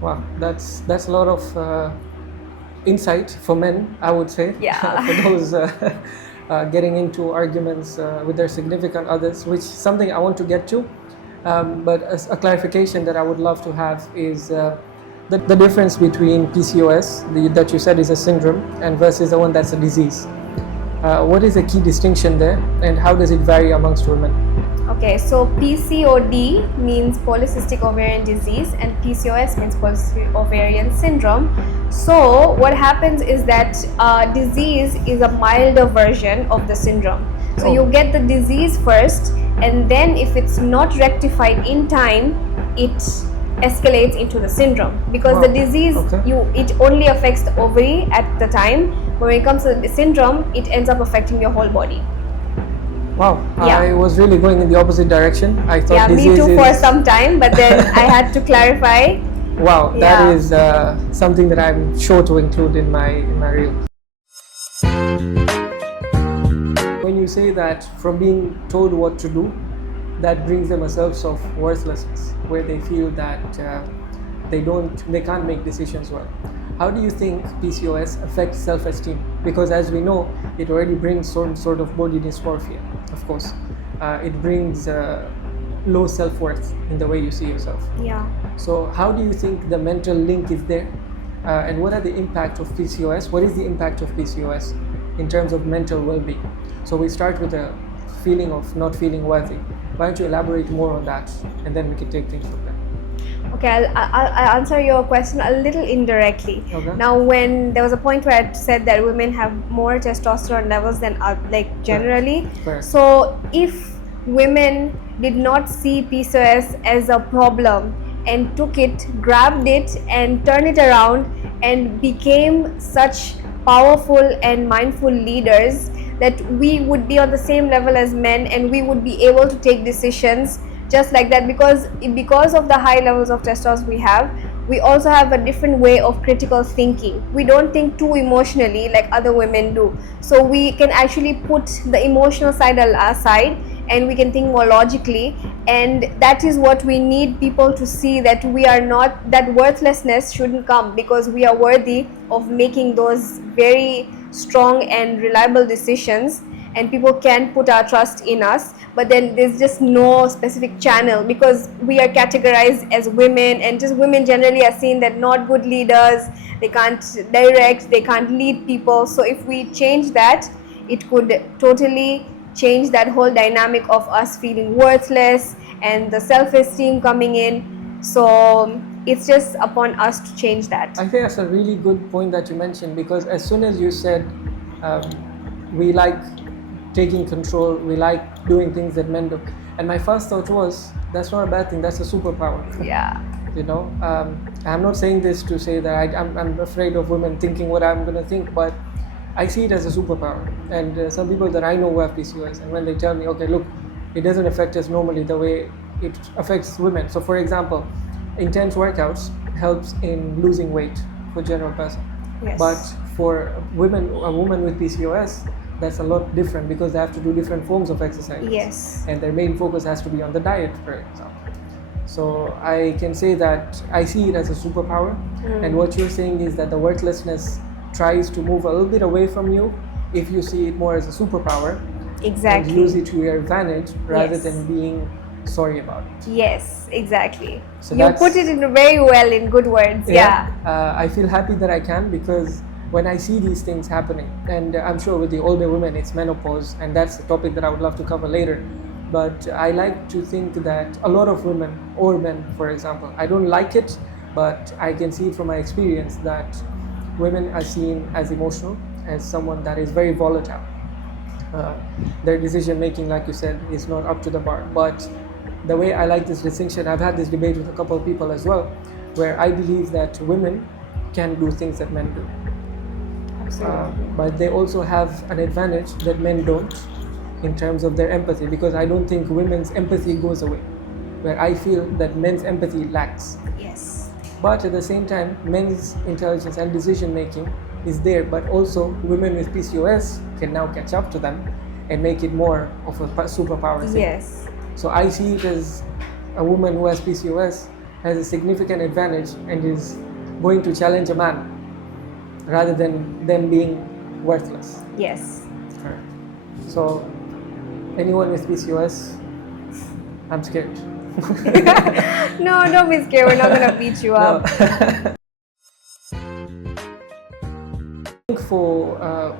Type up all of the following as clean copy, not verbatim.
Wow, that's a lot of insight for men, I would say. Yeah. For those getting into arguments with their significant others, which is something I want to get to. But as a clarification that I would love to have is the difference between PCOS, that you said is a syndrome, and versus the one that's a disease. What is the key distinction there, and how does it vary amongst women? Okay, so PCOD means polycystic ovarian disease and PCOS means polycystic ovarian syndrome. So what happens is that disease is a milder version of the syndrome. So you get the disease first, and then if it's not rectified in time, it escalates into the syndrome, because the disease it only affects the ovary at the time, but when it comes to the syndrome, it ends up affecting your whole body. Wow, yeah. I was really going in the opposite direction. I thought me too for some time, but then I had to clarify. Wow, that is something that I'm sure to include in my reel. When you say that from being told what to do, that brings them a sense of worthlessness, where they feel that they can't make decisions well. How do you think PCOS affects self-esteem? Because as we know, it already brings some sort of body dysmorphia, of course. It brings low self-worth in the way you see yourself. Yeah. So how do you think the mental link is there? And what are the impact of PCOS? What is the impact of PCOS in terms of mental well-being? So we start with the feeling of not feeling worthy. Why don't you elaborate more on that, and then we can take things from there. Okay, I'll answer your question a little indirectly. Okay. Now, when there was a point where I said that women have more testosterone levels than generally, Correct. So if women did not see PCOS as a problem and took it, grabbed it and turned it around and became such powerful and mindful leaders, that we would be on the same level as men and we would be able to take decisions just like that, because of the high levels of testosterone we have. We also have a different way of critical thinking. We don't think too emotionally like other women do, so we can actually put the emotional side aside and we can think more logically, and that is what we need people to see, that we are not, that worthlessness shouldn't come, because we are worthy of making those very strong and reliable decisions, and people can put our trust in us. But then there's just no specific channel, because we are categorized as women, and just women generally are seen that not good leaders, they can't direct, they can't lead people. So if we change that, it could totally change that whole dynamic of us feeling worthless and the self-esteem coming in. So it's just upon us to change that. I think that's a really good point that you mentioned, because as soon as you said we like taking control, we like doing things that men do, and my first thought was, that's not a bad thing, that's a superpower. Yeah. You know, I'm not saying this to say that I'm afraid of women thinking what I'm going to think, but I see it as a superpower. And some people that I know who have PCOS, and when they tell me, okay, look, it doesn't affect us normally the way it affects women. So for example, intense workouts helps in losing weight for general person. Yes. But for a woman with PCOS, that's a lot different, because they have to do different forms of exercise. Yes. And their main focus has to be on the diet, for example. So I can say that I see it as a superpower. And what you're saying is that the worthlessness tries to move a little bit away from you if you see it more as a superpower. Exactly. And use it to your advantage rather than being sorry about it. Yes, exactly. So you put it in very well in good words. Yeah. I feel happy that I can, because when I see these things happening, and I'm sure with the older women it's menopause, and that's a topic that I would love to cover later, but I like to think that a lot of women, or men for example, I don't like it, but I can see from my experience that women are seen as emotional, as someone that is very volatile. Their decision making, like you said, is not up to the bar. But the way I like this distinction, I've had this debate with a couple of people as well, where I believe that women can do things that men do. But they also have an advantage that men don't in terms of their empathy, because I don't think women's empathy goes away, where I feel that men's empathy lacks. Yes. But at the same time, men's intelligence and decision making is there, but also women with PCOS can now catch up to them and make it more of a superpower thing. Yes. So I see it as a woman who has PCOS has a significant advantage and is going to challenge a man rather than them being worthless. Yes. Correct. So, anyone with PCOS, I'm scared. No, don't be scared. We're not going to beat you up. No. For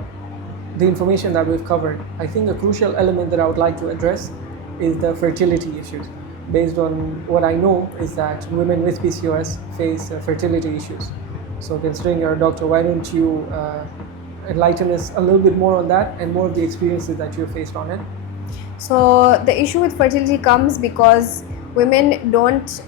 the information that we've covered, I think a crucial element that I would like to address is the fertility issues. Based on what I know is that women with PCOS face fertility issues. So considering you're a doctor, why don't you enlighten us a little bit more on that and more of the experiences that you've faced on it? So the issue with fertility comes because women don't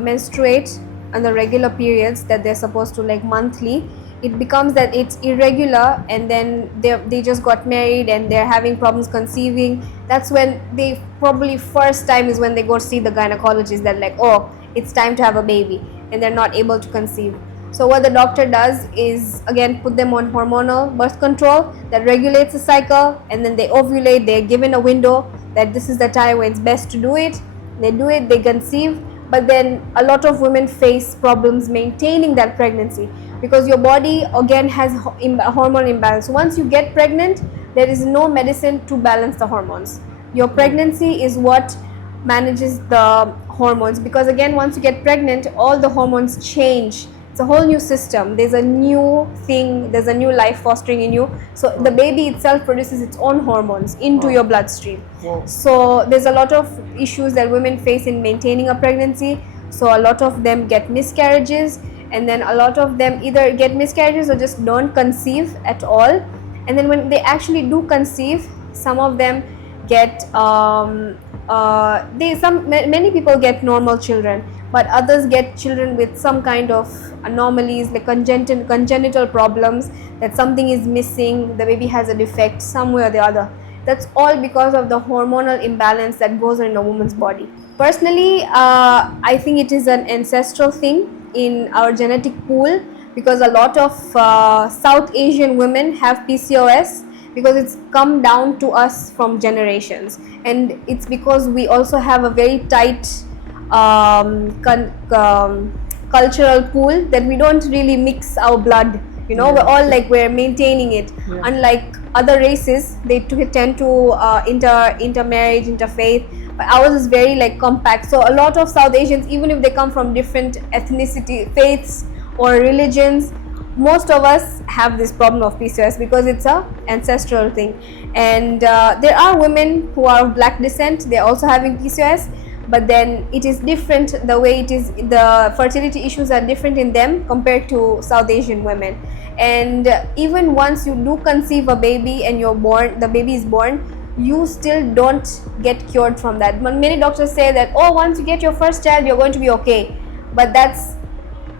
menstruate on the regular periods that they're supposed to, like monthly. It becomes that it's irregular, and then they just got married and they're having problems conceiving. That's when they probably first time is when they go see the gynecologist, that like, oh, it's time to have a baby, and they're not able to conceive. So what the doctor does is again put them on hormonal birth control that regulates the cycle, and then they ovulate. They're given a window that this is the time when it's best to do it. They do it, they conceive, but then a lot of women face problems maintaining that pregnancy because your body again has hormone imbalance. Once you get pregnant, there is no medicine to balance the hormones. Your pregnancy is what manages the hormones, because again, once you get pregnant, all the hormones change. It's a whole new system. There's a new thing, there's a new life fostering in you. So the baby itself produces its own hormones into your bloodstream. So there's a lot of issues that women face in maintaining a pregnancy. So a lot of them get miscarriages, and then a lot of them either get miscarriages or just don't conceive at all. And then when they actually do conceive, some of them get many people get normal children, but others get children with some kind of anomalies, like congenital problems, that something is missing, the baby has a defect somewhere or the other. That's all because of the hormonal imbalance that goes on in a woman's body. Personally, I think it is an ancestral thing in our genetic pool, because a lot of South Asian women have PCOS because it's come down to us from generations, and it's because we also have a very tight cultural pool that we don't really mix our blood, you know. We're all like, we're maintaining it. Unlike other races, they tend to intermarriage, interfaith, but ours is very like compact. So a lot of South Asians, even if they come from different ethnicity, faiths or religions, most of us have this problem of PCOS because it's a ancestral thing. And there are women who are of black descent, they're also having PCOS, but then it is different. The way it is, the fertility issues are different in them compared to South Asian women. And even once you do conceive a baby and the baby is born, you still don't get cured from that. But many doctors say that, oh, once you get your first child, you're going to be okay. But that's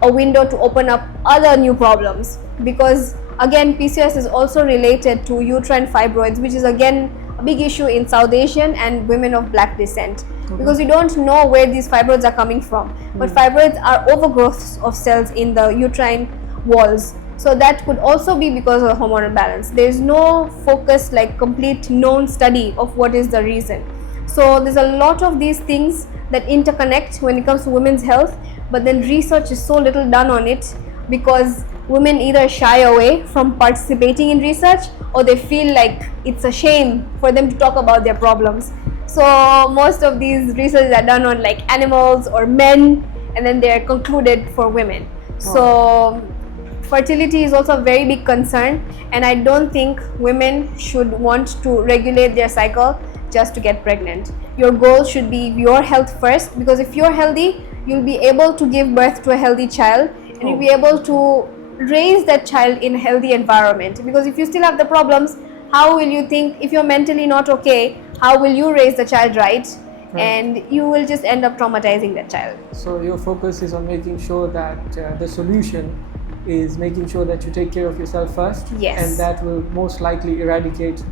a window to open up other new problems, because again, PCOS is also related to uterine fibroids, which is again a big issue in South Asian and women of black descent, because we don't know where these fibroids are coming from. But fibroids are overgrowths of cells in the uterine walls. So that could also be because of hormonal balance. There is no focused, like complete known study of what is the reason. So there's a lot of these things that interconnect when it comes to women's health, but then research is so little done on it because women either shy away from participating in research, or they feel like it's a shame for them to talk about their problems. So most of these researches are done on like animals or men, and then they are concluded for women. So fertility is also a very big concern, and I don't think women should want to regulate their cycle just to get pregnant. Your goal should be your health first, because if you're healthy, you'll be able to give birth to a healthy child, and you'll be able to raise that child in a healthy environment. Because if you still have the problems, how will you think, if you're mentally not okay, how will you raise the child right? And you will just end up traumatizing that child. So your focus is on making sure that the solution is making sure that you take care of yourself first. Yes. And that will most likely eradicate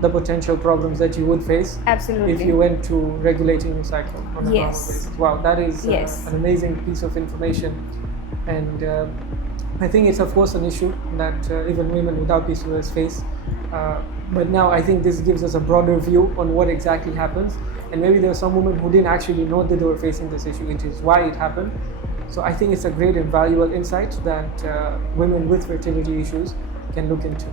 the potential problems that you would face. Absolutely. If you went to regulating your cycle on a normal basis. Wow, that is an amazing piece of information. And I think it's of course an issue that even women without PCOS face. But now I think this gives us a broader view on what exactly happens. and maybe there were some women who didn't actually know that they were facing this issue, which is why it happened. So I think it's a great and valuable insight that women with fertility issues can look into.